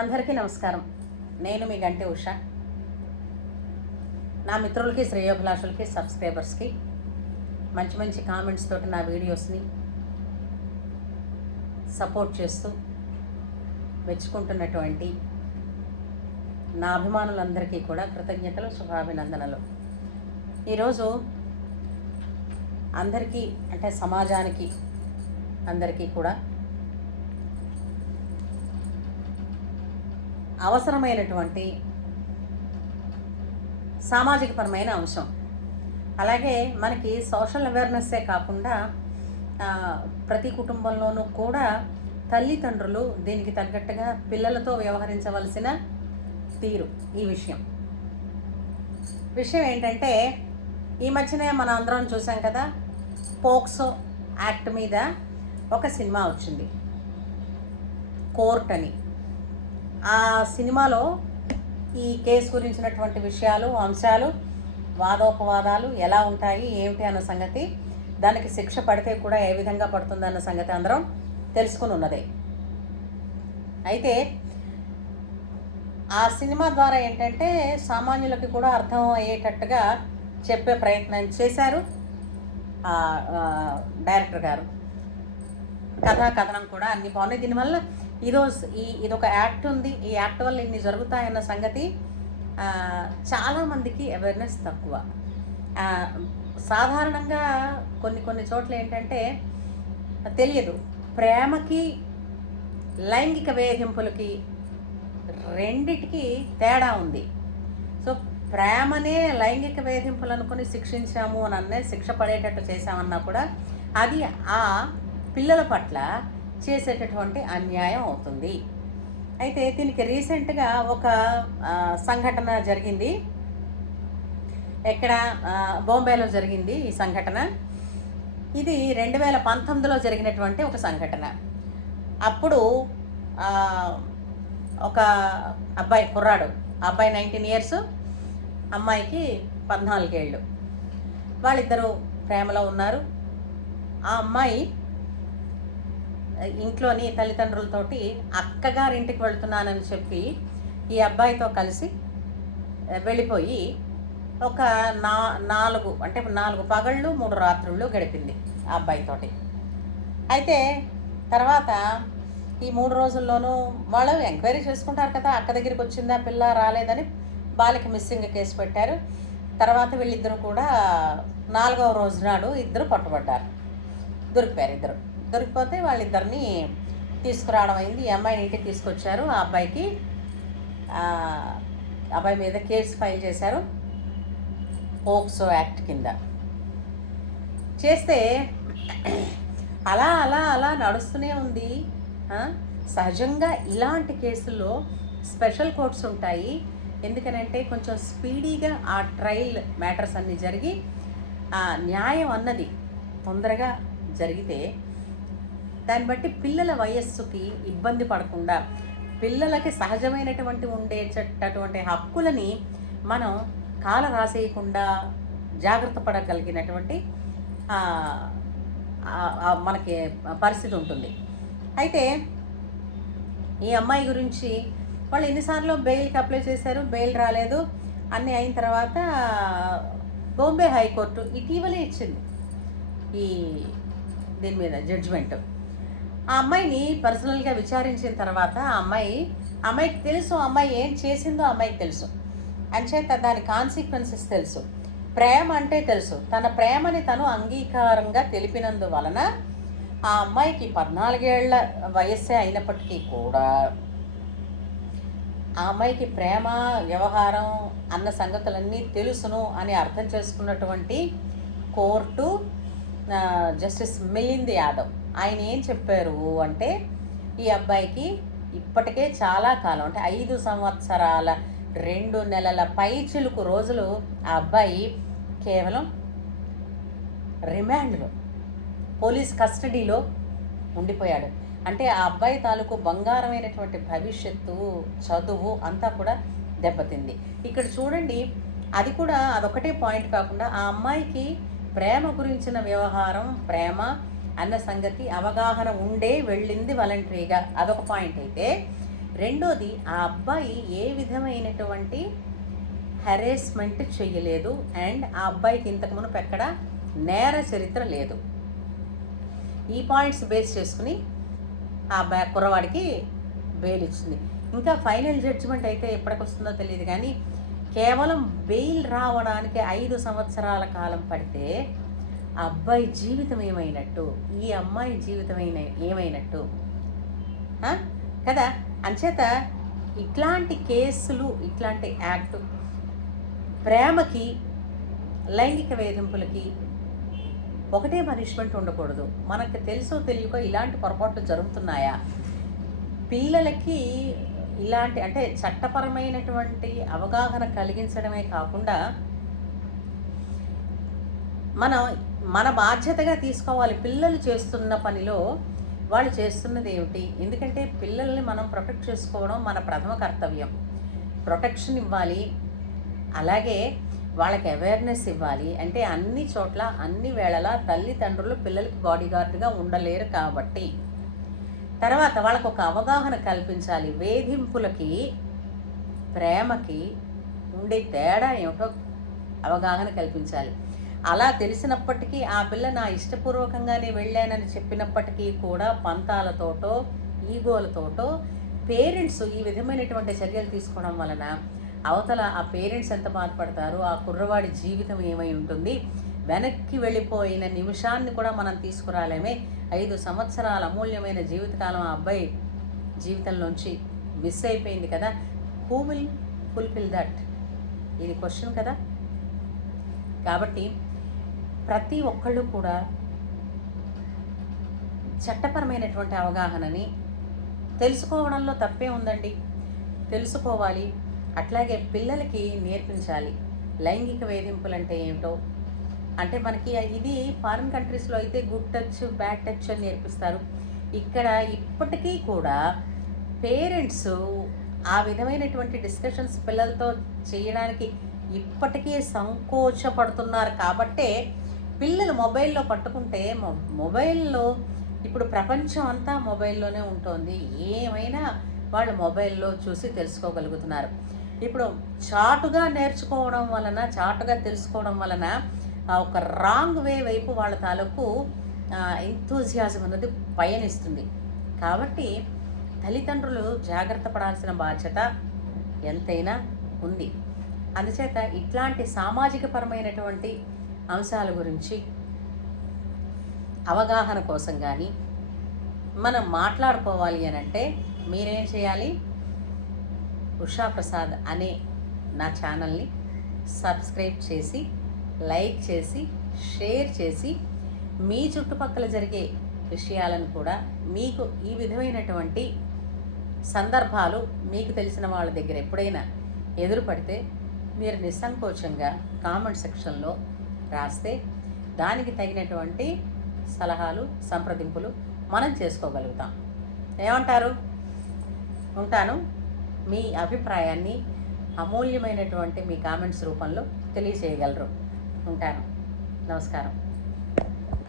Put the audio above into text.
అందరికీ నమస్కారం. నేను మీ గంటి ఉష. నా మిత్రులకి, శ్రేయోభిలాషులకి, సబ్స్క్రైబర్స్కి మంచి మంచి కామెంట్స్ తోటి నా వీడియోస్ని సపోర్ట్ చేస్తూ మెచ్చుకుంటున్నటువంటి నా అభిమానులందరికీ కూడా కృతజ్ఞతలు, శుభాభినందనలు. ఈరోజు అందరికీ అంటే సమాజానికి అందరికీ కూడా అవసరమైనటువంటి సామాజికపరమైన అంశం. అలాగే మనకి సోషల్ అవేర్నెస్సే కాకుండా ప్రతి కుటుంబంలోనూ కూడా తల్లిదండ్రులు దీనికి తగ్గట్టుగా పిల్లలతో వ్యవహరించవలసిన తీరు. ఈ విషయం ఏంటంటే, ఈ మధ్యనే మనం అందరం చూసాం కదా, పోక్సో యాక్ట్ మీద ఒక సినిమా వచ్చింది, కోర్ట్ అని. ఆ సినిమాలో ఈ కేసు గురించినటువంటి విషయాలు, అంశాలు, వాదోపవాదాలు ఎలా ఉంటాయి, ఏమిటి అన్న సంగతి, దానికి శిక్ష పడితే కూడా ఏ విధంగా పడుతుందన్న సంగతి అందరం తెలుసుకుని ఉన్నదే. అయితే ఆ సినిమా ద్వారా ఏంటంటే సామాన్యులకి కూడా అర్థం అయ్యేటట్టుగా చెప్పే ప్రయత్నం చేశారు డైరెక్టర్ గారు. కథనం కూడా అన్ని బాగున్నాయి. దీనివల్ల ఇదొక యాక్ట్ ఉంది, ఈ యాక్ట్ వల్ల ఇన్ని జరుగుతాయన్న సంగతి చాలామందికి అవేర్నెస్ తక్కువ. సాధారణంగా కొన్ని చోట్ల ఏంటంటే తెలియదు, ప్రేమకి లైంగిక వేధింపులకి రెండిటికి తేడా ఉంది. సో ప్రేమనే లైంగిక వేధింపులు అనుకుని శిక్షించాము అని అన్నే శిక్ష పడేటట్టు చేశామన్నా కూడా అది ఆ పిల్లల పట్ల చేసేటటువంటి అన్యాయం అవుతుంది. అయితే దీనికి రీసెంట్గా ఒక సంఘటన జరిగింది. ఎక్కడ? బాంబేలో జరిగింది ఈ సంఘటన. ఇది 2019లో జరిగినటువంటి ఒక సంఘటన. అప్పుడు ఒక అబ్బాయి, కుర్రాడు, అబ్బాయి 19 years, అమ్మాయికి 14 ఏళ్ళు. వాళ్ళిద్దరూ ప్రేమలో ఉన్నారు. ఆ అమ్మాయి ఇంట్లోని తల్లిదండ్రులతోటి అక్కగారింటికి వెళ్తున్నానని చెప్పి ఈ అబ్బాయితో కలిసి వెళ్ళిపోయి ఒక 4 పగళ్ళు 3 రాత్రుళ్ళు గడిపింది ఆ అబ్బాయితోటి. అయితే తర్వాత ఈ 3 రోజుల్లోనూ వాళ్ళు ఎంక్వైరీ చేసుకుంటారు కదా, అక్క దగ్గరికి వచ్చిందా పిల్ల, రాలేదని బాలిక మిస్సింగ్ కేసు పెట్టారు. తర్వాత వీళ్ళిద్దరూ కూడా 4వ రోజు నాడు ఇద్దరు పట్టుబడ్డారు, దొరికిపోయారు. దొరికిపోతే వాళ్ళిద్దరిని తీసుకురావడం అయింది. ఈ అమ్మాయిని ఇంటికి తీసుకొచ్చారు. ఆ అబ్బాయి మీద కేసు ఫైల్ చేశారు పోక్సో యాక్ట్ కింద. చేస్తే అలా అలా అలా నడుస్తూనే ఉంది. సహజంగా ఇలాంటి కేసుల్లో స్పెషల్ కోర్ట్స్ ఉంటాయి. ఎందుకనంటే కొంచెం స్పీడీగా ఆ ట్రయల్ మ్యాటర్స్ అన్నీ జరిగి న్యాయం అన్నది తొందరగా జరిగితే దాన్ని బట్టి పిల్లల వయస్సుకి ఇబ్బంది పడకుండా పిల్లలకి సహజమైనటువంటి ఉండేటటువంటి హక్కులని మనం కాల రాసేయకుండా జాగ్రత్త పడగలిగినటువంటి మనకి పరిస్థితి ఉంటుంది. అయితే ఈ అమ్మాయి గురించి వాళ్ళు ఎన్నిసార్లు బెయిల్కి అప్లై చేశారు, బెయిల్ రాలేదు. అన్నీ అయిన తర్వాత బాంబే హైకోర్టు ఇటీవలే ఇచ్చింది ఈ దీని మీద జడ్జిమెంట్. ఆ అమ్మాయిని పర్సనల్గా విచారించిన తర్వాత అమ్మాయికి తెలుసు, అమ్మాయి ఏం చేసిందో అమ్మాయికి తెలుసు. అంచేత దాని కాన్సిక్వెన్సెస్ తెలుసు, ప్రేమ అంటే తెలుసు. తన ప్రేమని తను అంగీకారంగా తెలిపినందువలన ఆ అమ్మాయికి 14 ఏళ్ల వయస్సే అయినప్పటికీ కూడా ఆ అమ్మాయికి ప్రేమ వ్యవహారం అన్న సంగతులన్నీ తెలుసును అని అర్థం చేసుకున్నటువంటి కోర్టు జస్టిస్ మిలింద్ యాదవ్ ఆయన ఏం చెప్పారు అంటే, ఈ అబ్బాయికి ఇప్పటికే చాలా కాలం అంటే 5 సంవత్సరాల 2 నెలల పైచిలుకు రోజులు ఆ అబ్బాయి కేవలం రిమాండ్లో, పోలీస్ కస్టడీలో ఉండిపోయాడు. అంటే ఆ అబ్బాయి తాలూకు బంగారమైనటువంటి భవిష్యత్తు, చదువు అంతా కూడా దెబ్బతింది. ఇక్కడ చూడండి, అదొకటే పాయింట్ కాకుండా ఆ అమ్మాయికి ప్రేమ గురించిన వ్యవహారం, ప్రేమ అన్న సంగతి అవగాహన ఉండే వెళ్ళింది వాలంటరీగా, అదొక పాయింట్. అయితే రెండోది, ఆ అబ్బాయి ఏ విధమైనటువంటి హెరాస్మెంట్ చేయలేదు అండ్ ఆ అబ్బాయికి ఇంతకు మునుపు ఎక్కడ నేర చరిత్ర లేదు. ఈ పాయింట్స్ బేస్ చేసుకుని ఆ కుర్రవాడికి బెయిల్ ఇచ్చింది. ఇంకా ఫైనల్ జడ్జిమెంట్ అయితే ఎప్పటికొస్తుందో తెలియదు, కానీ కేవలం బెయిల్ రావడానికి 5 సంవత్సరాల కాలం పడితే ఆ అబ్బాయి జీవితం ఏమైనట్టు, ఈ అమ్మాయి జీవితం ఏమైనట్టు కదా. అంచేత ఇట్లాంటి కేసులు, ఇట్లాంటి యాక్టు, ప్రేమకి లైంగిక వేధింపులకి ఒకటే పనిష్మెంట్ ఉండకూడదు. మనకు తెలుసో తెలియకో ఇలాంటి పొరపాట్లు జరుగుతున్నాయా? పిల్లలకి ఇలాంటి అంటే చట్టపరమైనటువంటి అవగాహన కలిగించడమే కాకుండా మన బాధ్యతగా తీసుకోవాలి. పిల్లలు చేస్తున్న పనిలో వాళ్ళు చేస్తున్నది ఏమిటి? ఎందుకంటే పిల్లల్ని మనం ప్రొటెక్ట్ చేసుకోవడం మన ప్రథమ కర్తవ్యం. ప్రొటెక్షన్ ఇవ్వాలి, అలాగే వాళ్ళకి అవేర్నెస్ ఇవ్వాలి. అంటే అన్ని చోట్ల అన్ని వేళలా తల్లిదండ్రులు పిల్లలకి బాడీగార్డ్గా ఉండలేరు కాబట్టి తర్వాత వాళ్ళకు ఒక అవగాహన కల్పించాలి. వేధింపులకి ప్రేమకి ఉండే తేడా ఏమిటో అవగాహన కల్పించాలి. అలా తెలిసినప్పటికీ ఆ పిల్ల నా ఇష్టపూర్వకంగానే వెళ్ళానని చెప్పినప్పటికీ కూడా పంతాలతోటో ఈగోలతోటో పేరెంట్స్ ఈ విధమైనటువంటి చర్యలు తీసుకోవడం వలన అవతల ఆ పేరెంట్స్ ఎంత బాధపడతారు, ఆ కుర్రవాడి జీవితం ఏమై ఉంటుంది, వెనక్కి వెళ్ళిపోయిన నిమిషాన్ని కూడా మనం తీసుకురాలేమే. 5 సంవత్సరాల అమూల్యమైన జీవితకాలం ఆ అబ్బాయి జీవితంలోంచి మిస్ అయిపోయింది కదా. Who will fulfil that? ఇది క్వశ్చన్ కదా. కాబట్టి ప్రతి ఒక్కళ్ళు కూడా చట్టపరమైనటువంటి అవగాహనని తెలుసుకోవడంలో తప్పే ఉందండి. తెలుసుకోవాలి, అట్లాగే పిల్లలకి నేర్పించాలి. లైంగిక వేధింపులు అంటే ఏమిటో, అంటే మనకి ఇది ఫారిన్ కంట్రీస్లో అయితే గుడ్ టచ్ బ్యాడ్ టచ్ అని నేర్పిస్తారు. ఇక్కడ ఇప్పటికీ కూడా పేరెంట్స్ ఆ విధమైనటువంటి డిస్కషన్స్ పిల్లలతో చేయడానికి ఇప్పటికీ సంకోచపడుతున్నారు. కాబట్టే పిల్లలు మొబైల్లో పట్టుకుంటే మొబైల్లో ఇప్పుడు ప్రపంచం అంతా మొబైల్లోనే ఉంటుంది. ఏమైనా వాళ్ళు మొబైల్లో చూసి తెలుసుకోగలుగుతున్నారు. ఇప్పుడు చాటుగా నేర్చుకోవడం వలన, చాటుగా తెలుసుకోవడం వలన ఒక రాంగ్ వే వైపు వాళ్ళ తాలూకు ఎంతూజియాజం అన్నది పయనిస్తుంది. కాబట్టి తల్లిదండ్రులు జాగ్రత్త పడాల్సిన బాధ్యత ఎంతైనా ఉంది. అందుచేత ఇట్లాంటి సామాజిక పరమైనటువంటి అంశాల గురించి అవగాహన కోసం కానీ మనం మాట్లాడుకోవాలి అని అంటే మీరేం చేయాలి? ఉషా ప్రసాద్ అనే నా ఛానల్ని సబ్స్క్రైబ్ చేసి, లైక్ చేసి, షేర్ చేసి, మీ చుట్టుపక్కల జరిగే విషయాలను కూడా, మీకు ఈ విధమైనటువంటి సందర్భాలు మీకు తెలిసిన వాళ్ళ దగ్గర ఎప్పుడైనా ఎదురుపడితే మీరు నిస్సంకోచంగా కామెంట్ సెక్షన్లో రాస్తే దానికి తగినటువంటి సలహాలు, సంప్రదింపులు మనం చేసుకోగలుగుతాం. ఏమంటారు? ఉంటాను. మీ అభిప్రాయాన్ని అమూల్యమైనటువంటి మీ కామెంట్స్ రూపంలో తెలియచేయగలరు. ఉంటాను. నమస్కారం.